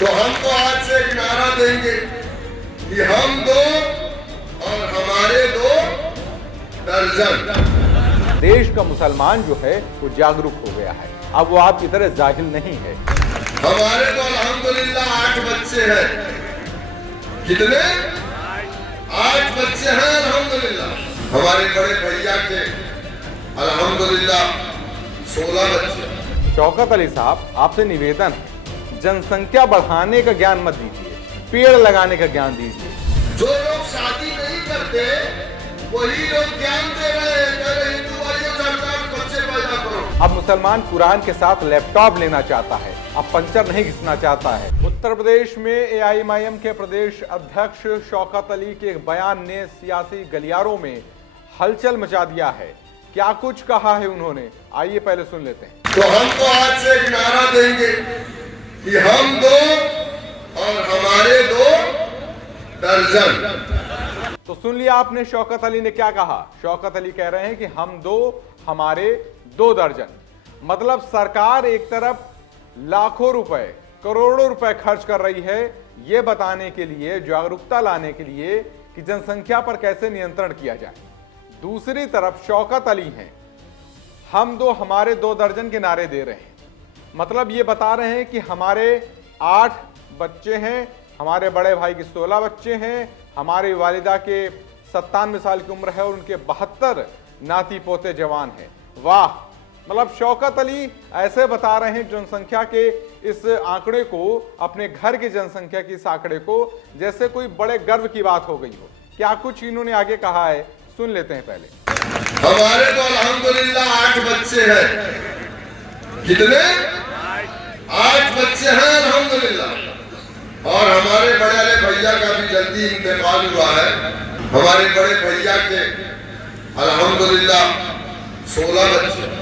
तो हम तो आज से एक नारा देंगे कि हम दो और हमारे दो दर्जन। देश का मुसलमान जो है वो जागरूक हो गया है, अब वो आपकी तरह जाहिल नहीं है। हमारे तो अल्हम्दुलिल्लाह 8 बच्चे हैं। कितने? 8 बच्चे हैं अल्हम्दुलिल्लाह। हमारे बड़े भैया के अल्हम्दुलिल्लाह 16 बच्चे। शौकत अली साहब, आपसे निवेदन है, जनसंख्या बढ़ाने का ज्ञान मत दीजिए, पेड़ लगाने का ज्ञान दीजिए। जो लोग शादी नहीं करते वही लोग ज्ञान दे रहे हैं, कह रहे हिंदू भाइयों 4-4 बच्चे पैदा करो। अब मुसलमान कुरान के साथ लैपटॉप लेना चाहता है, अब पंचर नहीं घिसना चाहता है। उत्तर प्रदेश में एआईएमआईएम के प्रदेश अध्यक्ष शौकत अली के एक बयान ने सियासी गलियारों में हलचल मचा दिया है। क्या कुछ कहा है उन्होंने, आइए पहले सुन लेते हैं। तो हम तो आज से एक नारा देंगे कि हम दो और हमारे दो दर्जन। तो सुन लिया आपने शौकत अली ने क्या कहा। शौकत अली कह रहे हैं कि हम दो हमारे 2 दर्जन। मतलब सरकार एक तरफ लाखों रुपए, करोड़ों रुपए खर्च कर रही है यह बताने के लिए, जागरूकता लाने के लिए कि जनसंख्या पर कैसे नियंत्रण किया जाए। दूसरी तरफ शौकत अली हैं, हम दो हमारे 2 दर्जन के नारे दे रहे हैं। मतलब ये बता रहे हैं कि हमारे 8 बच्चे हैं, हमारे बड़े भाई के 16 बच्चे हैं, हमारी वालिदा के 97 साल की उम्र है और उनके 72 नाती पोते जवान हैं। वाह, मतलब शौकत अली ऐसे बता रहे हैं जनसंख्या के इस आंकड़े को, अपने घर की जनसंख्या की इस आंकड़े को, जैसे कोई बड़े गर्व की बात हो गई हो। क्या कुछ इन्होंने आगे कहा है, सुन लेते हैं पहले। हमारे तो अल्हम्दुलिल्लाह 8 बच्चे हैं। कितने? 8 बच्चे हैं अल्हम्दुलिल्लाह। और हमारे बड़े वाले भैया का भी जल्दी इंतकाल हुआ है। हमारे बड़े भैया के अल्हम्दुलिल्लाह 16 बच्चे।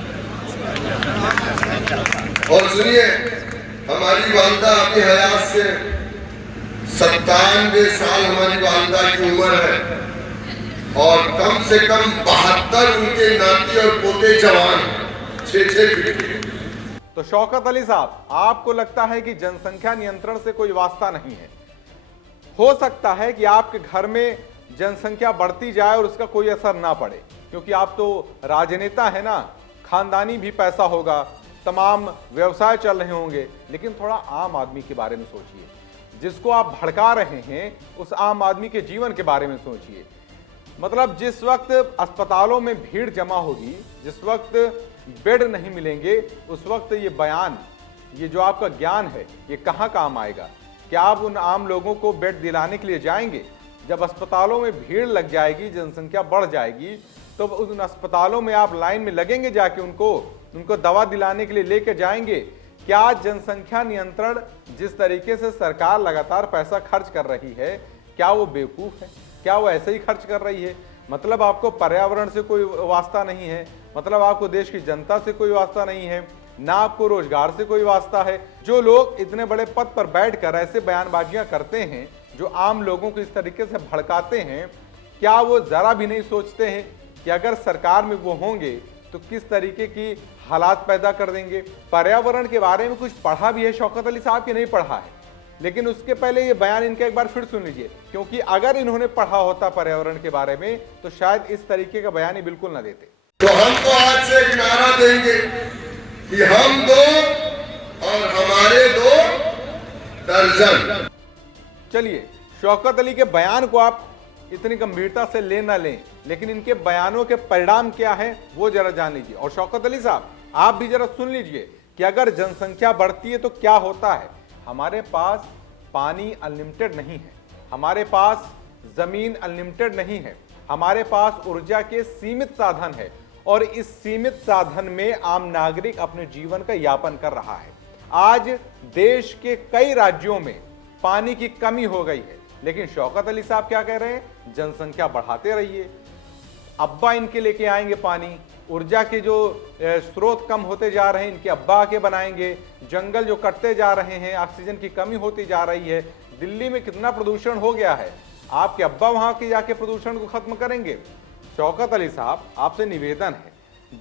और सुनिए, हमारी वालिदा अपनी हयात से 97 साल हमारी वालिदा की उम्र है और कम से कम 72 उनके नाती और पोते जवान, 6-6 बेटे। तो शौकत अली साहब, आपको लगता है कि जनसंख्या नियंत्रण से कोई वास्ता नहीं है। हो सकता है कि आपके घर में जनसंख्या बढ़ती जाए और उसका कोई असर ना पड़े, क्योंकि आप तो राजनेता है ना, खानदानी भी पैसा होगा, तमाम व्यवसाय चल रहे होंगे। लेकिन थोड़ा आम आदमी के बारे में सोचिए, जिसको आप भड़का रहे हैं उस आम आदमी के जीवन के बारे में सोचिए। मतलब जिस वक्त अस्पतालों में भीड़ जमा होगी, जिस वक्त बेड नहीं मिलेंगे, उस वक्त ये बयान, ये जो आपका ज्ञान है, ये कहाँ काम आएगा। क्या आप उन आम लोगों को बेड दिलाने के लिए जाएंगे? जब अस्पतालों में भीड़ लग जाएगी, जनसंख्या बढ़ जाएगी, तो उन अस्पतालों में आप लाइन में लगेंगे, जाके उनको दवा दिलाने के लिए लेके जाएंगे। क्या जनसंख्या नियंत्रण जिस तरीके से सरकार लगातार पैसा खर्च कर रही है, क्या वो बेवकूफ़ है? क्या वो ऐसे ही खर्च कर रही है? मतलब आपको पर्यावरण से कोई वास्ता नहीं है, मतलब आपको देश की जनता से कोई वास्ता नहीं है, ना आपको रोजगार से कोई वास्ता है। जो लोग इतने बड़े पद पर बैठकर ऐसे बयानबाजियां करते हैं, जो आम लोगों को इस तरीके से भड़काते हैं, क्या वो जरा भी नहीं सोचते हैं कि अगर सरकार में वो होंगे तो किस तरीके की हालात पैदा कर देंगे। पर्यावरण के बारे में कुछ पढ़ा भी है शौकत अली साहब की? नहीं पढ़ा है। लेकिन उसके पहले ये बयान इनका एक बार फिर सुन लीजिए, क्योंकि अगर इन्होंने पढ़ा होता पर्यावरण के बारे में तो शायद इस तरीके का बयान ही बिल्कुल ना देते। तो हम तो आज से एक नारा देंगे कि हम दो और हमारे 2 दर्जन। चलिए, शौकत अली के बयान को आप इतनी गंभीरता से ले ना लें, लेकिन इनके बयानों के परिणाम क्या है वो जरा जान लीजिए। और शौकत अली साहब, आप भी जरा सुन लीजिए कि अगर जनसंख्या बढ़ती है तो क्या होता है। हमारे पास पानी अनलिमिटेड नहीं है, हमारे पास जमीन अनलिमिटेड नहीं है, हमारे पास ऊर्जा के सीमित साधन है और इस सीमित साधन में आम नागरिक अपने जीवन का यापन कर रहा है। आज देश के कई राज्यों में पानी की कमी हो गई है, लेकिन शौकत अली साहब क्या कह रहे हैं? जनसंख्या बढ़ाते रहिए, अब्बा इनके लेके आएंगे पानी, ऊर्जा के जो स्रोत कम होते जा रहे हैं इनके अब्बा आके बनाएंगे, जंगल जो कटते जा रहे हैं, ऑक्सीजन की कमी होती जा रही है, दिल्ली में कितना प्रदूषण हो गया है, आपके अब्बा वहां के जाके प्रदूषण को खत्म करेंगे। शौकत अली साहब, आपसे निवेदन है,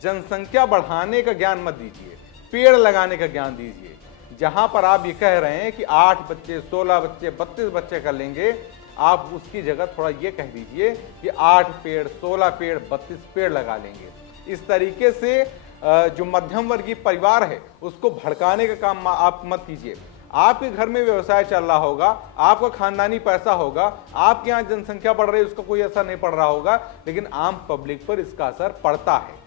जनसंख्या बढ़ाने का ज्ञान मत दीजिए, पेड़ लगाने का ज्ञान दीजिए। जहां पर आप ये कह रहे हैं कि 8 बच्चे, 16 बच्चे, 32 बच्चे कर लेंगे, आप उसकी जगह थोड़ा ये कह दीजिए कि 8 पेड़, 16 पेड़, 32 पेड़ लगा लेंगे। इस तरीके से जो मध्यम वर्गीय परिवार है उसको भड़काने का काम आप मत कीजिए। आपके घर में व्यवसाय चल रहा होगा, आपका खानदानी पैसा होगा, आपके यहाँ जनसंख्या बढ़ रही है, उसका कोई असर नहीं पड़ रहा होगा, लेकिन आम पब्लिक पर इसका असर पड़ता है।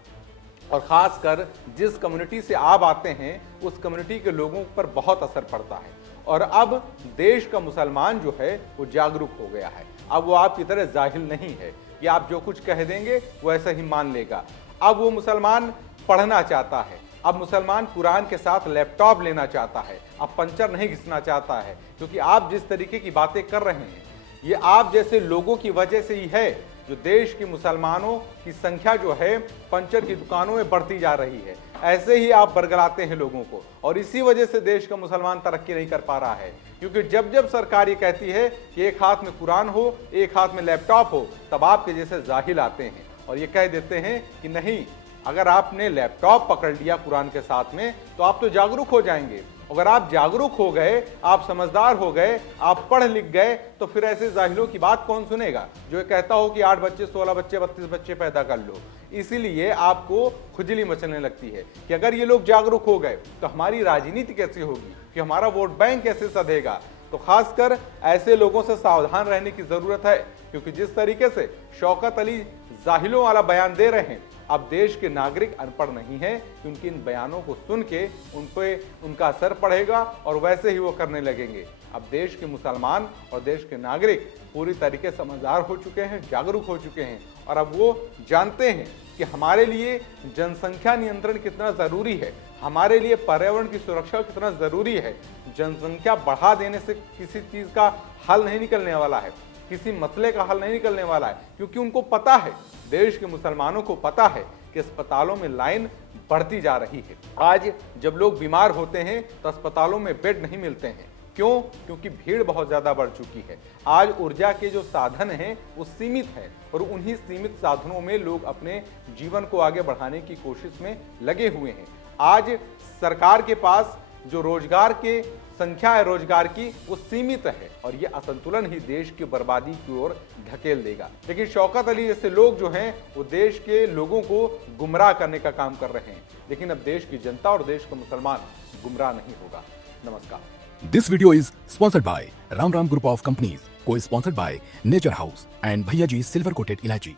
और खासकर जिस कम्युनिटी से आप आते हैं उस कम्युनिटी के लोगों पर बहुत असर पड़ता है। और अब देश का मुसलमान जो है वो जागरूक हो गया है। अब वो आपकी तरह जाहिल नहीं है कि आप जो कुछ कह देंगे वो ऐसा ही मान लेगा। अब वो मुसलमान पढ़ना चाहता है, अब मुसलमान कुरान के साथ लैपटॉप लेना चाहता है, अब पंचर नहीं घिसना चाहता है। क्योंकि आप जिस तरीके की बातें कर रहे हैं ये आप जैसे लोगों की वजह से ही है जो देश के मुसलमानों की संख्या जो है पंचर की दुकानों में बढ़ती जा रही है। ऐसे ही आप बरगलाते हैं लोगों को, और इसी वजह से देश का मुसलमान तरक्की नहीं कर पा रहा है। क्योंकि जब जब सरकार ये कहती है कि एक हाथ में कुरान हो, एक हाथ में लैपटॉप हो, तब आपके जैसे जाहिल आते हैं और ये कह देते हैं कि नहीं, अगर आपने लैपटॉप पकड़ लिया कुरान के साथ में तो आप तो जागरूक हो जाएंगे। अगर आप जागरूक हो गए, आप समझदार हो गए, आप पढ़ लिख गए, तो फिर ऐसे जाहिलों की बात कौन सुनेगा जो ये कहता हो कि 8 बच्चे, 16 बच्चे, 32 बच्चे पैदा कर लो। इसीलिए आपको खुजली मचलने लगती है कि अगर ये लोग जागरूक हो गए तो हमारी राजनीति कैसे होगी, कि हमारा वोट बैंक कैसे सधेगा। तो खासकर ऐसे लोगों से सावधान रहने की जरूरत है। क्योंकि जिस तरीके से शौकत अली जाहिलों वाला बयान दे रहे हैं, अब देश के नागरिक अनपढ़ नहीं है कि उनके इन बयानों को सुन के उन पे उनका असर पड़ेगा और वैसे ही वो करने लगेंगे। अब देश के मुसलमान और देश के नागरिक पूरी तरीके से समझदार हो चुके हैं, जागरूक हो चुके हैं, और अब वो जानते हैं कि हमारे लिए जनसंख्या नियंत्रण कितना ज़रूरी है, हमारे लिए पर्यावरण की सुरक्षा कितना ज़रूरी है। जनसंख्या बढ़ा देने से किसी चीज़ का हल नहीं निकलने वाला है, किसी मसले का हल नहीं निकलने वाला है। क्योंकि उनको पता है, देश के मुसलमानों को पता है कि अस्पतालों में लाइन बढ़ती जा रही है। आज जब लोग बीमार होते हैं तो अस्पतालों में बेड नहीं मिलते हैं। क्यों? क्योंकि भीड़ बहुत ज़्यादा बढ़ चुकी है। आज ऊर्जा के जो साधन हैं वो सीमित हैं, और उन्हीं सीमित साधनों में लोग अपने जीवन को आगे बढ़ाने की कोशिश में लगे हुए हैं। आज सरकार के पास जो रोजगार के संख्या है रोजगार की, वो सीमित है, और ये असंतुलन ही देश की बर्बादी की ओर धकेल देगा। लेकिन शौकत अली जैसे लोग जो हैं वो देश के लोगों को गुमराह करने का काम कर रहे हैं। लेकिन अब देश की जनता और देश का मुसलमान गुमराह नहीं होगा। नमस्कार। This video is sponsored by Ram Group of Companies, co-sponsored by Nature House and Bhaiya Ji Silver Coated Ilaichi.